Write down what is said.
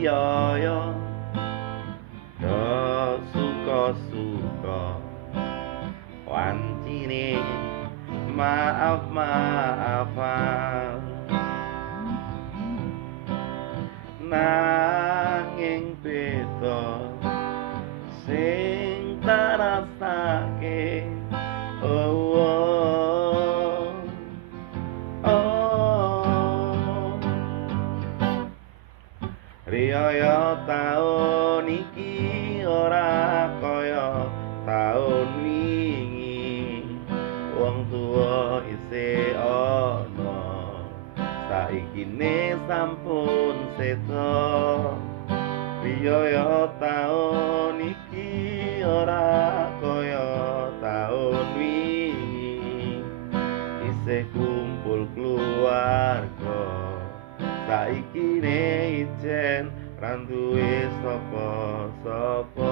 riyaya do suka-suka wancine maaf-maafan nanging beda sing tarasake oh, oh, oh. Riyaya taun iki ora kaya taun wingi wong tuwa isih ana saikine sampun seda riyaya taun iki ora kaya taun wingi isih kumpul keluarga saikine ijen randuwe sapa-sapa